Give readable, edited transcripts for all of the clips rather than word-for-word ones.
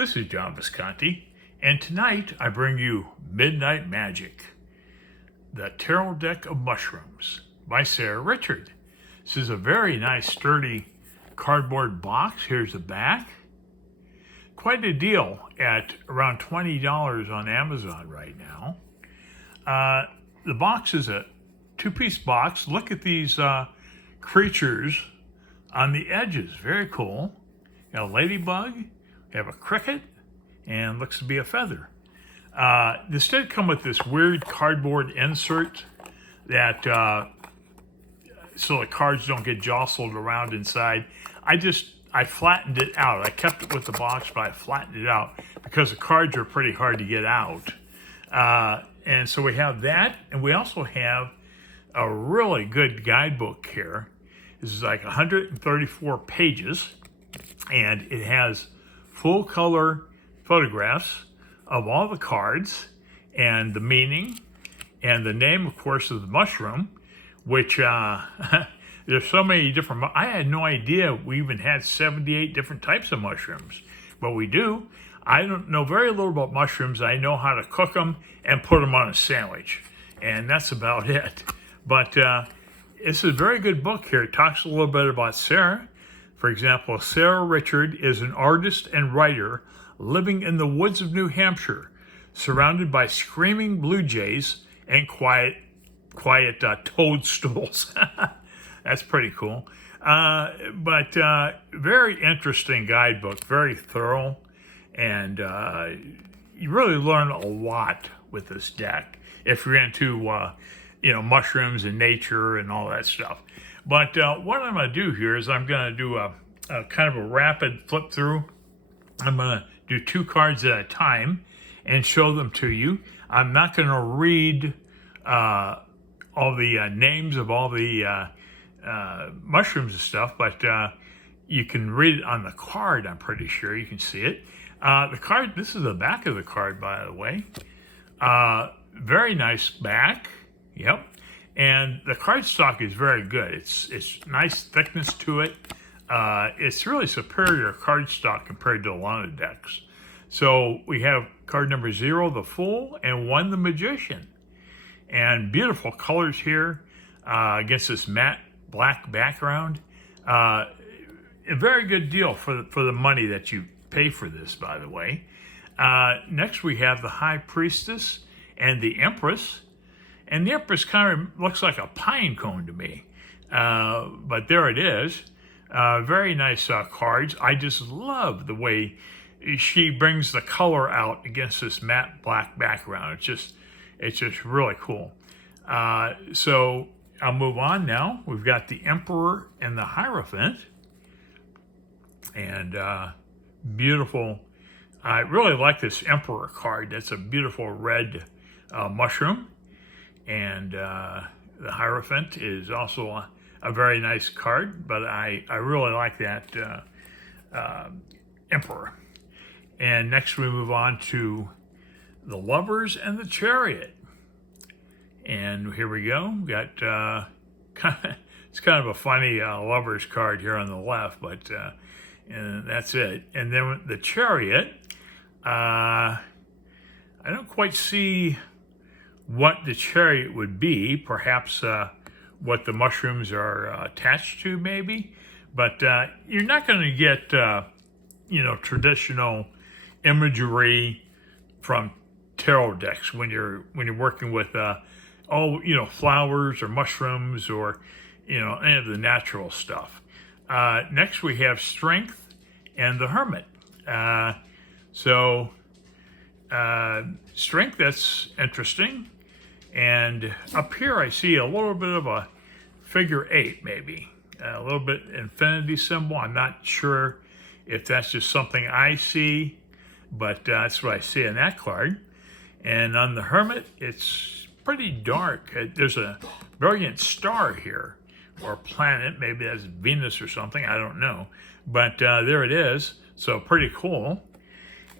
This is John Visconti, and tonight I bring you Midnight Magic, the Tarot Deck of Mushrooms by Sara Richard. This is a very nice, sturdy cardboard box. Here's the back. Quite a deal at around $20 on Amazon right now. The box is a two-piece box. Look at these creatures on the edges. Very cool. You got a ladybug, you have a cricket, and looks to be a feather. This did come with this weird cardboard insert that so the cards don't get jostled around inside. I flattened it out. I kept it with the box, but I flattened it out because the cards are pretty hard to get out. And so we have that, and we also have a really good guidebook here. This is like 134 pages, and it has full color photographs of all the cards and the meaning and the name, of course, of the mushroom, which there's so many different. I had no idea we even had 78 different types of mushrooms, but we do. I don't know very little about mushrooms. I know how to cook them and put them on a sandwich, and that's about it. But it's a very good book here. It talks a little bit about Sara. For example, Sara Richard is an artist and writer living in the woods of New Hampshire, surrounded by screaming blue jays and quiet toadstools. That's pretty cool. But very interesting guidebook, very thorough, and you really learn a lot with this deck if you're into mushrooms and nature and all that stuff. But what I'm going to do here is I'm going to do a kind of a rapid flip through. I'm going to do 2 cards at a time and show them to you. I'm not going to read all the names of all the mushrooms and stuff, but you can read it on the card. I'm pretty sure you can see it. The card, this is the back of the card, by the way. Very nice back. Yep. And the cardstock is very good. It's nice thickness to it. It's really superior cardstock compared to a lot of decks. So we have card number 0, the Fool, and 1, the Magician. And beautiful colors here against this matte black background. A very good deal for the money that you pay for this, by the way. Next we have the High Priestess and the Empress. And the Empress kind of looks like a pine cone to me. But there it is. Very nice cards. I just love the way she brings the color out against this matte black background. It's just really cool. So I'll move on now. We've got the Emperor and the Hierophant. And beautiful. I really like this Emperor card. That's a beautiful red mushroom. And the Hierophant is also a very nice card, but I really like that Emperor. And next we move on to the Lovers and the Chariot. And here we go. We got it's kind of a funny Lovers card here on the left, but and that's it. And then the Chariot, I don't quite see what the chariot would be. Perhaps what the mushrooms are attached to, maybe. But you're not going to get traditional imagery from tarot decks when you're working with flowers or mushrooms or any of the natural stuff. Next we have Strength and the Hermit. Strength, that's interesting. And up here I see a little bit of a figure 8, maybe. A little bit infinity symbol. I'm not sure if that's just something I see, but that's what I see in that card. And on the Hermit, it's pretty dark. There's a brilliant star here, or planet. Maybe that's Venus or something. I don't know. But there it is. So pretty cool.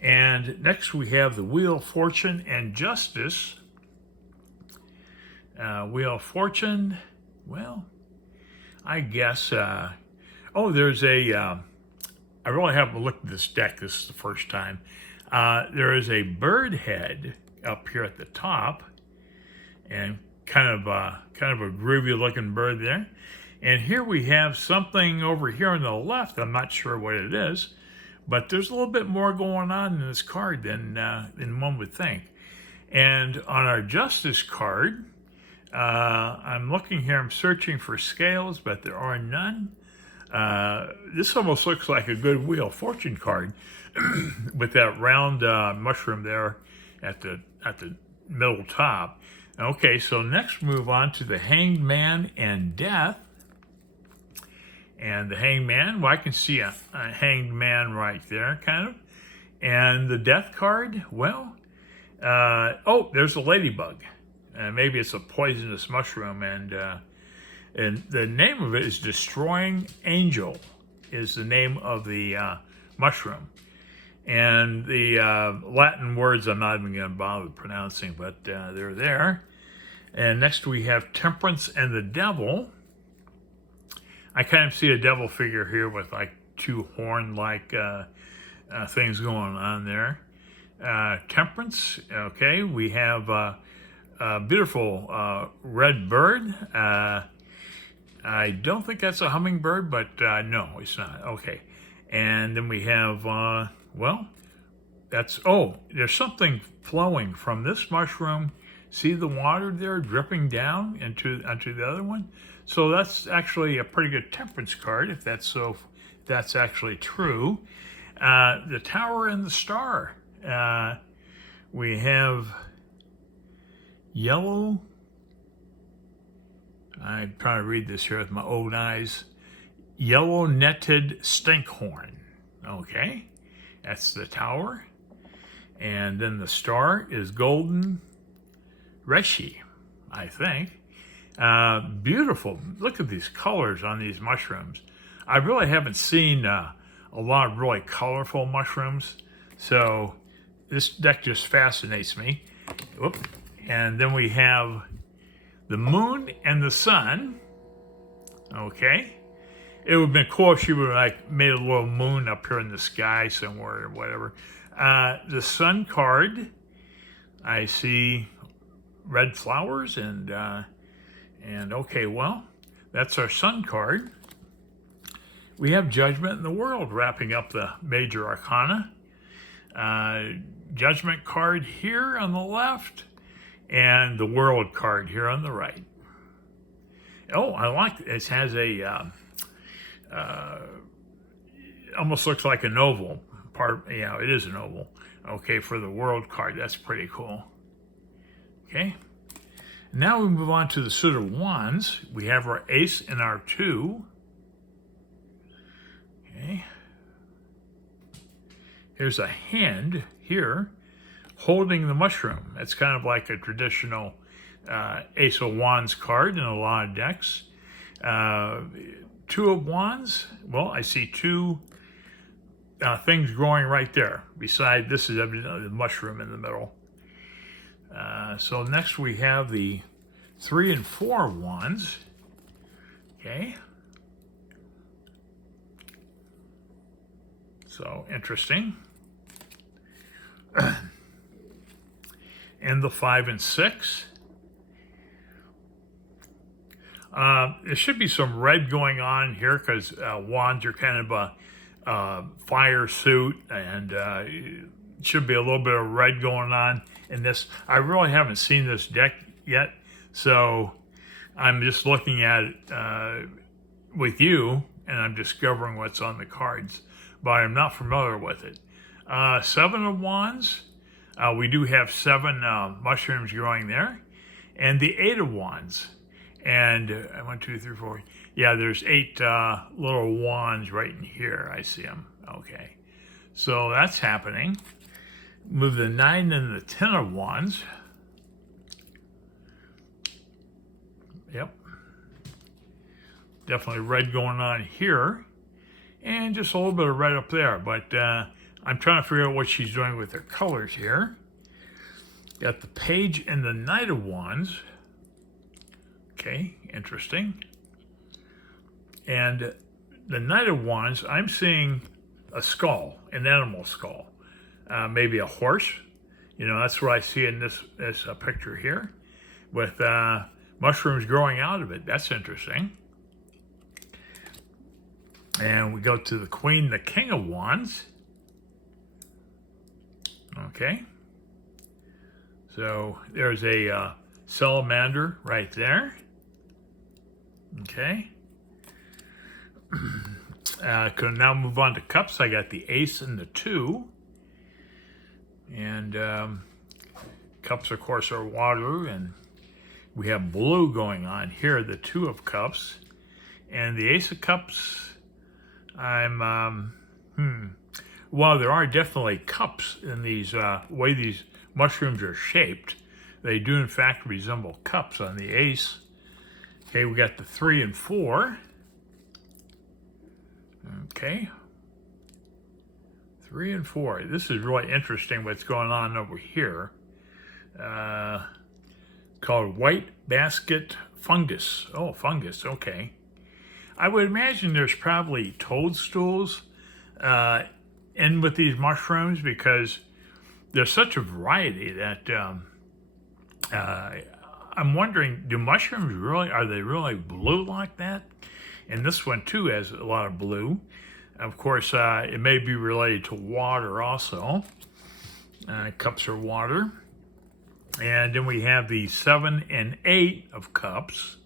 And next we have the Wheel of Fortune and Justice. Wheel of Fortune, well, I guess, there's a I really haven't looked at this deck. This is the first time. There is a bird head up here at the top, and kind of a groovy looking bird there. And here we have something over here on the left. I'm not sure what it is, but there's a little bit more going on in this card than one would think. And on our Justice card, I'm looking here, I'm searching for scales, but there are none. This almost looks like a good Wheel of Fortune card with that round mushroom there at the middle top. Okay, so next move on to the Hanged Man and Death. And the Hanged Man, well, I can see a Hanged Man right there, kind of. And the Death card, well, oh, there's a ladybug. Maybe it's a poisonous mushroom, and the name of it is Destroying Angel, is the name of the mushroom. And the Latin words I'm not even going to bother pronouncing, but they're there. And next we have Temperance and the Devil. I kind of see a devil figure here with like two horn-like things going on there. Temperance, okay, we have a beautiful red bird. I don't think that's a hummingbird, but no, it's not. Okay. And then we have, well, that's, oh, there's something flowing from this mushroom. See the water there dripping down into the other one? So that's actually a pretty good temperance card, if that's so, if that's actually true. The Tower and the Star. We have yellow. I'm trying to read this here with my old eyes. Yellow netted stinkhorn. Okay, that's the Tower. And then the Star is golden reishi, I think. Beautiful. Look at these colors on these mushrooms. I really haven't seen a lot of really colorful mushrooms, so this deck just fascinates me. Whoop. And then we have the Moon and the Sun. Okay. It would have been cool if she would have like made a little moon up here in the sky somewhere or whatever. The Sun card, I see red flowers and okay, well, that's our Sun card. We have Judgment in the World wrapping up the major arcana. Judgment card here on the left, and the World card here on the right. Oh, I like it. It has a almost looks like an oval part. Yeah, it is an oval. Okay, for the World card, that's pretty cool. Okay. Now we move on to the Suit of Wands. We have our Ace and our 2. Okay. There's a hand here holding the mushroom. That's kind of like a traditional Ace of Wands card in a lot of decks. 2 of Wands, well, I see 2 things growing right there. Beside, this is the mushroom in the middle. So next we have the 3 and 4 of Wands. Okay. So interesting. And the 5 and 6. There should be some red going on here because wands are kind of a fire suit, and should be a little bit of red going on in this. I really haven't seen this deck yet, so I'm just looking at it with you, and I'm discovering what's on the cards, but I'm not familiar with it. 7 of Wands. We do have 7 mushrooms growing there, and the 8 of Wands. And 1, 2, 3, 4. Yeah, there's 8 little wands right in here. I see them. Okay, so that's happening. Move the 9 and the 10 of Wands. Yep. Definitely red going on here, and just a little bit of red up there. But I'm trying to figure out what she's doing with her colors here. Got the Page and the Knight of Wands. Okay, interesting. And the Knight of Wands, I'm seeing a skull, an animal skull, maybe a horse. You know, that's what I see in this picture here, with mushrooms growing out of it. That's interesting. And we go to the Queen, the King of Wands. Okay. So there's a salamander right there. Okay. Can now move on to cups. I got the ace and the 2. And cups, of course, are water. And we have blue going on here, the 2 of cups. And the ace of cups, well, there are definitely cups in these, way these mushrooms are shaped. They do, in fact, resemble cups on the ace. Okay, we got the 3 and 4. Okay. 3 and 4. This is really interesting what's going on over here. Called white basket fungus. Oh, fungus, okay. I would imagine there's probably toadstools in with these mushrooms, because there's such a variety that I'm wondering, do mushrooms really, are they really blue like that? And this one too has a lot of blue. Of course, it may be related to water also. Cups are water. And then we have the 7 and 8 of cups.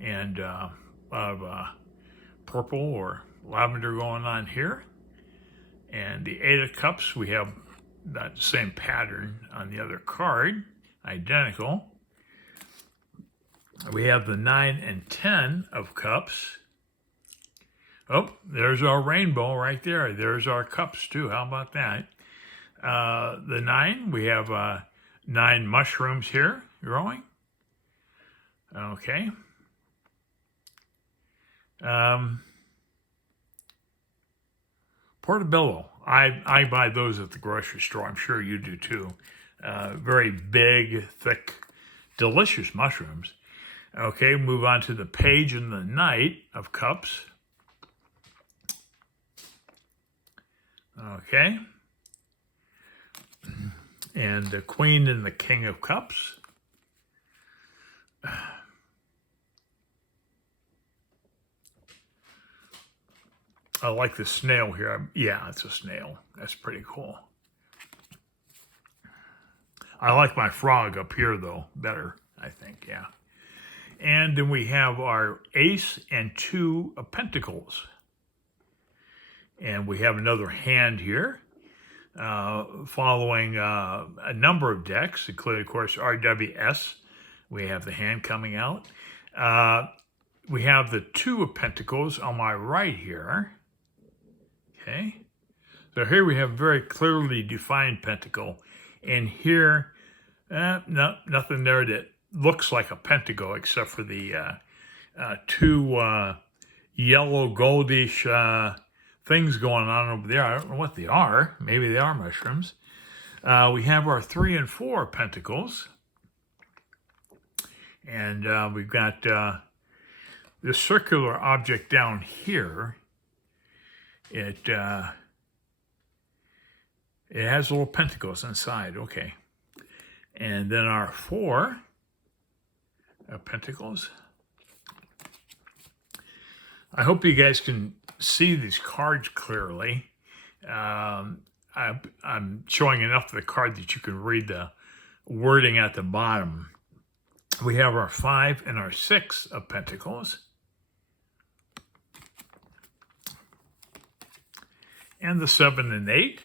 And a lot of purple or lavender going on here. And the 8 of cups, we have that same pattern on the other card, identical. We have the 9 and 10 of cups. Oh, there's our rainbow right there. There's our cups too. How about that? The 9, we have 9 mushrooms here growing. Okay. Portobello. I buy those at the grocery store. I'm sure you do too. Very big, thick, delicious mushrooms. Okay, move on to the Page and the Knight of cups. Okay. And the Queen and the King of cups. I like the snail here. Yeah, it's a snail. That's pretty cool. I like my frog up here, though, better, I think, yeah. And then we have our Ace and 2 of Pentacles. And we have another hand here, following a number of decks, including, of course, RWS. We have the hand coming out. We have the 2 of Pentacles on my right here. Okay, so here we have very clearly defined pentacle, and here, nothing there that looks like a pentacle except for the 2 yellow goldish things going on over there. I don't know what they are. Maybe they are mushrooms. We have our 3 and 4 pentacles, and we've got this circular object down here. It has little pentacles inside, okay. And then our 4 pentacles. I hope you guys can see these cards clearly. I'm showing enough of the card that you can read the wording at the bottom. We have our 5 and our 6 of pentacles. And the 7 and 8.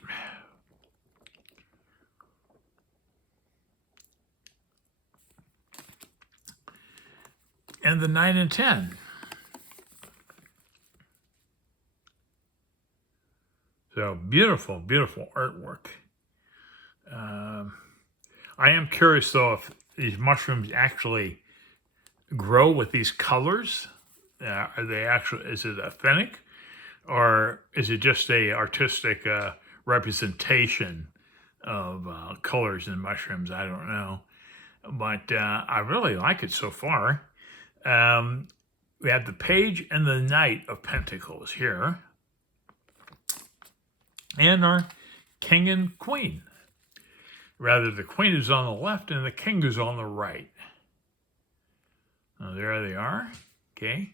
And the 9 and 10. So beautiful, beautiful artwork. I am curious though if these mushrooms actually grow with these colors. Are they actually, is it authentic? Or is it just a artistic representation of colors in mushrooms? I don't know. But I really like it so far. We have the Page and the Knight of Pentacles here. and our king and queen. Rather, the queen is on the left and the king is on the right. There they are. Okay.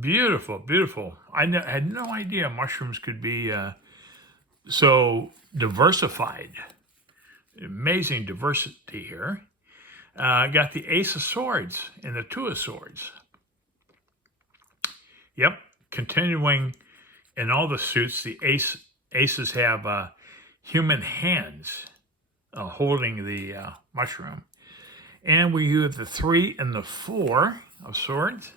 Beautiful, beautiful. I had no idea mushrooms could be so diversified. Amazing diversity here. Got the Ace of Swords and the Two of Swords. Yep, continuing in all the suits, the aces have human hands holding the mushroom. And we have the 3 and the 4 of swords.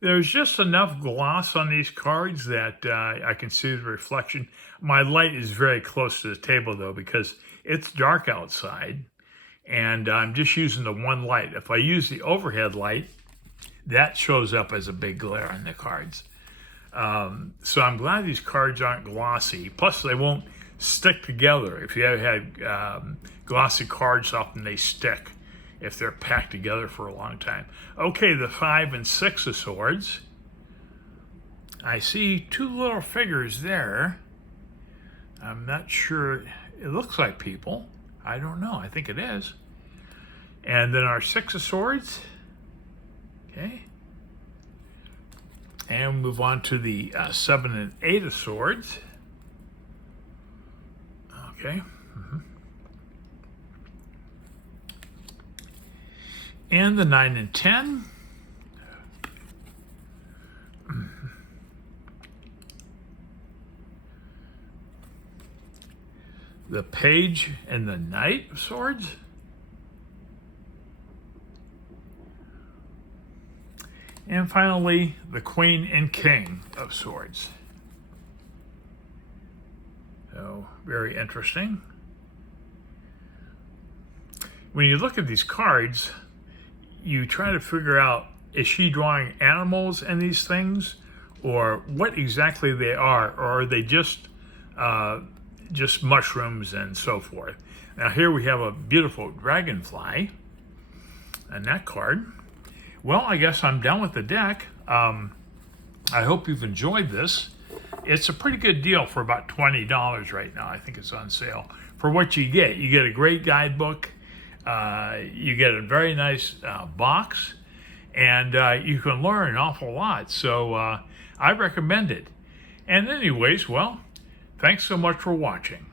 There's just enough gloss on these cards that I can see the reflection. My light is very close to the table, though, because it's dark outside, and I'm just using the one light. If I use the overhead light, that shows up as a big glare on the cards. So I'm glad these cards aren't glossy. Plus, they won't stick together. If you ever had glossy cards, often they stick if they're packed together for a long time. Okay, the 5 and 6 of swords. I see 2 little figures there. I'm not sure. It looks like people. I don't know. I think it is. And then our 6 of swords. Okay. And move on to the 7 and 8 of swords. Okay. And the 9 and 10. The Page and the Knight of Swords. And finally, the Queen and King of Swords. So, very interesting. When you look at these cards, you try to figure out, is she drawing animals in these things, or what exactly they are, or are they just mushrooms and so forth? Now here we have a beautiful dragonfly on that card. Well, I guess I'm done with the deck. I hope you've enjoyed this. It's a pretty good deal for about $20 right now. I think it's on sale. For what you get a great guidebook. You get a very nice box, and you can learn an awful lot. So I recommend it. And anyways, well, thanks so much for watching.